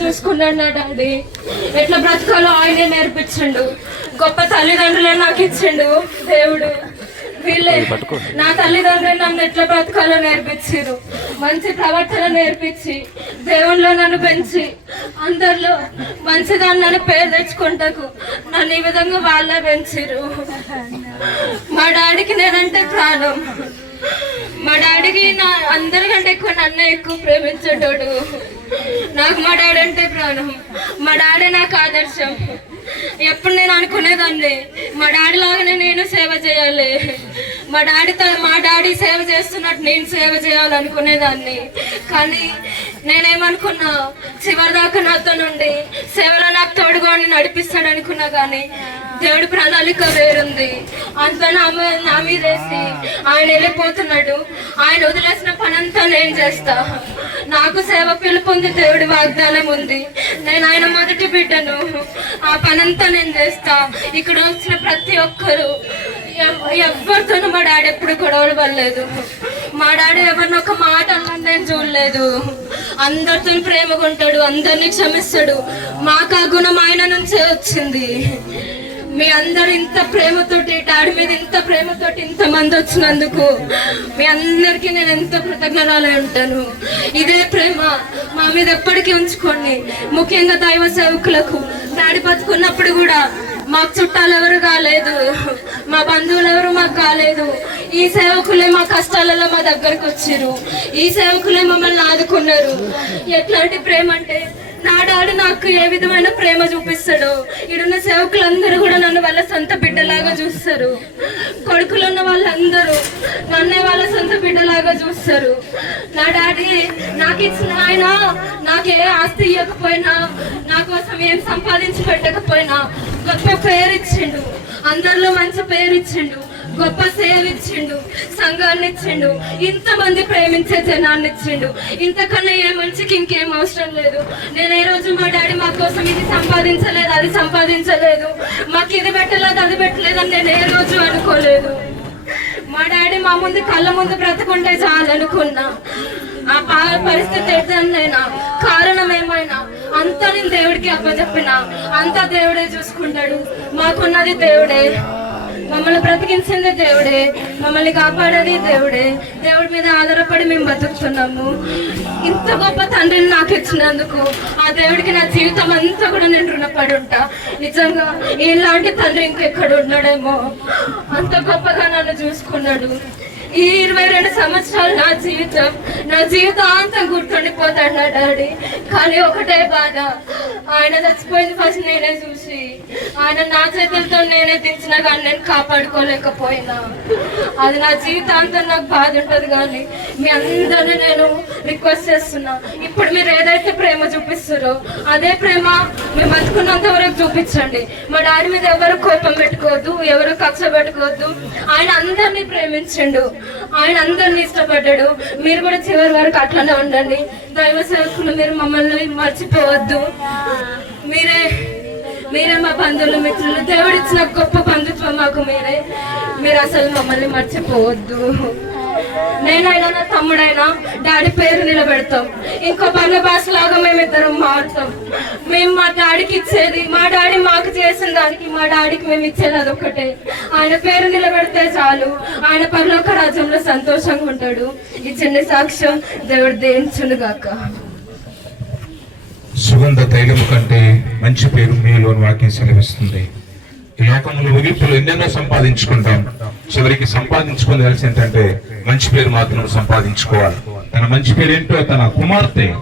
చూసుకున్నాడు నా డాడీ. ఎట్లా బ్రతకాలో ఆయనే నేర్పించిండు. గొప్ప తల్లిదండ్రులే నాకు ఇచ్చిండు దేవుడు. వీళ్ళే నా తల్లిదండ్రులు నన్ను ఎట్లా బ్రతకాలో నేర్పించారు మంచి ప్రవర్తన నేర్పించి దేవుళ్ళు నన్ను పెంచి అందరిలో మంచిదాన్ని నన్ను పేరు తెచ్చుకుంటకు నన్ను ఈ విధంగా వాళ్ళే పెంచారు మా డాడీకి నేనంటే ప్రాణం. మా డాడీకి నా అందరికంటే ఎక్కువ నన్నే ఎక్కువ ప్రేమించేటోడు. నాకు మా డాడీ అంటే ప్రాణం. మా డాడీ నాకు ఆదర్శం. ఎప్పుడు నేను అనుకునేదాన్ని మా డాడీ లాగానే నేను సేవ చేయాలి. మా డాడీ మా డాడీ సేవ చేస్తున్నట్టు నేను సేవ చేయాలనుకునేదాన్ని కానీ నేనేమనుకున్నా చివరిదాకా నాతో నుండి సేవలో నాకు తోడుగా నడిపిస్తాడు అనుకున్నా కానీ దేవుడి ప్రణాళిక వేరుంది. అంత నా నా మీదేసి ఆయన వెళ్ళిపోతున్నాడు. ఆయన వదిలేసిన పనంతా నేను చేస్తా. నాకు సేవ పిలుపు ఉంది దేవుడి వాగ్దానం ఉంది. నేను ఆయన మొదటి బిడ్డను. ఆ పనంతా నేను చేస్తా. ఇక్కడ వచ్చిన ప్రతి ఒక్కరు ఎవరితోనూ మా డాడీ ఎప్పుడు గొడవలు పడలేదు. మా డాడీ ఎవరిని ఒక మాట అన్నది నేను చూడలేదు. అందరితో ప్రేమగా ఉంటాడు అందరినీ క్షమిస్తాడు. మాకు ఆ గుణం ఆయన నుంచే వచ్చింది. మీ అందరు ఇంత ప్రేమతోటి డాడీ మీద ఇంత ప్రేమతోటి ఇంత మంది వచ్చినందుకు మీ అందరికీ నేను ఎంత కృతజ్ఞరాలై ఉంటాను. ఇదే ప్రేమ మా మీద ఎప్పటికీ ఉంచుకోండి. ముఖ్యంగా దైవ సేవకులకు డాడీ బతుకున్నప్పుడు కూడా మాకు చుట్టాలు ఎవరు కాలేదు మా బంధువులు ఎవరు మాకు కాలేదు. ఈ సేవకులే మా కష్టాలలో మా దగ్గరకు వచ్చారు ఈ సేవకులే మమ్మల్ని ఆదుకున్నారు. ఎట్లాంటి ప్రేమ అంటే నా డాడీ నాకు ఏ విధమైన ప్రేమ చూపిస్తాడో. ఇడున్న సేవకులందరూ కూడా నన్ను వాళ్ళ సొంత బిడ్డలాగా చూస్తారు. కొడుకులు ఉన్న వాళ్ళందరూ నన్నే వాళ్ళ సొంత బిడ్డలాగా చూస్తారు. నా డాడీ నాకు ఇచ్చిన ఆయన నాకు ఏ ఆస్తి ఇవ్వకపోయినా నా కోసం ఏం సంపాదించి పెట్టకపోయినా గొప్ప పేరు ఇచ్చిండు. అందరిలో మంచి పేరు ఇచ్చిండు. గొప్ప సేవ ఇచ్చిండు సంఘాన్ని ఇచ్చిండు ఇంతమంది ప్రేమించే జనాన్ని ఇచ్చిండు. ఇంతకన్నా ఏ మంచికి ఇంకేం అవసరం లేదు. నేను ఏ రోజు మా డాడీ మా కోసం ఇది సంపాదించలేదు అది సంపాదించలేదు. మాకు ఇది పెట్టలేదు అది పెట్టలేదు అని నేను ఏ రోజు అనుకోలేదు. మా డాడీ మా ముందు కళ్ళ ముందు బ్రతుకుంటే చాలనుకున్నా ఆ పా- పరిస్థితి ఎట్లయినా కారణం ఏమైనా? అంతా నేను దేవుడికి అప్పచెప్పిన. అంతా దేవుడే చూసుకుంటాడు. మాకున్నది దేవుడే. మమ్మల్ని బ్రతికించింది దేవుడే. మమ్మల్ని కాపాడేది దేవుడే. దేవుడి మీద ఆధారపడి మేము బతుకుతున్నాము. ఇంత గొప్ప తండ్రిని నాకు ఇచ్చినందుకు ఆ దేవుడికి నా జీవితం అంతా కూడా నేను రుణపడి ఉంటా. నిజంగా ఇలాంటి తండ్రి ఇంకెక్కడ ఉన్నాడేమో. అంత గొప్పగా నన్ను చూసుకున్నాడు. ఈ ఇరవై రెండు సంవత్సరాలు నా జీవితం నా జీవితాంతం గుర్తుండిపోతాడు నా డాడీ. కానీ ఒకటే బాధ ఆయన చచ్చిపోయింది ఫస్ట్ నేనే చూసి. ఆయన నా చేతులతో నేనే దించినా కానీ నేను కాపాడుకోలేకపోయినా. అది నా జీవితాంతం నాకు బాధ ఉంటుంది కానీ మీ అందరిని నేను రిక్వెస్ట్ చేస్తున్నా. ఇప్పుడు మీరు ఏదైతే ప్రేమ చూపిస్తారో అదే ప్రేమ మేము బతుకున్నంత వరకు చూపించండి. మా డాడీ మీద ఎవరు కోపం పెట్టుకోవద్దు ఎవరు కక్ష పెట్టుకోవద్దు. ఆయన అందరినీ ప్రేమించండు. ఆయన అందరినీ ఇష్టపడ్డాడు. మీరు కూడా చివరి వరకు అట్లనే ఉండండి. దైవ సేవకులు మీరు మమ్మల్ని మర్చిపోవద్దు. మీరే మీరే మా బంధువులు మిత్రులు. దేవుడిచ్చిన గొప్ప బంధుత్వం మాకు మీరే. మీరు అసలు మమ్మల్ని మర్చిపోవద్దు. నేనైనా నా తమ్ముడైనా డాడీ పేరు నిలబెడతాం. ఇంకో పన్న భాష లాగా మేమిద్దరం మారుతాం. మేము మా డాడీకి ఇచ్చేది మా డాడీ మాకు చేసిన దానికి మా డాడీకి మేము ఇచ్చేది అదొక్కటే. ఆయన పేరు నిలబెడితే చాలు. ఆయన పరలోక రాజ్యంలో సంతోషంగా ఉంటాడు. ఈ చిన్న సాక్ష్యం. దేవుడు దేయించును గాక. సుగంధ తైలము కంటే మంచి పేరు మీలోని వాక్యం సెలవిస్తుంది. ఈ లోకంలో ముగింపులు ఎన్నెన్నో సంపాదించుకుంటాం. చివరికి సంపాదించుకోవాల్సి ఏంటంటే మంచి పేరు మాత్రం సంపాదించుకోవాలి. తన మంచి పేరు ఏంటో తన కుమార్తె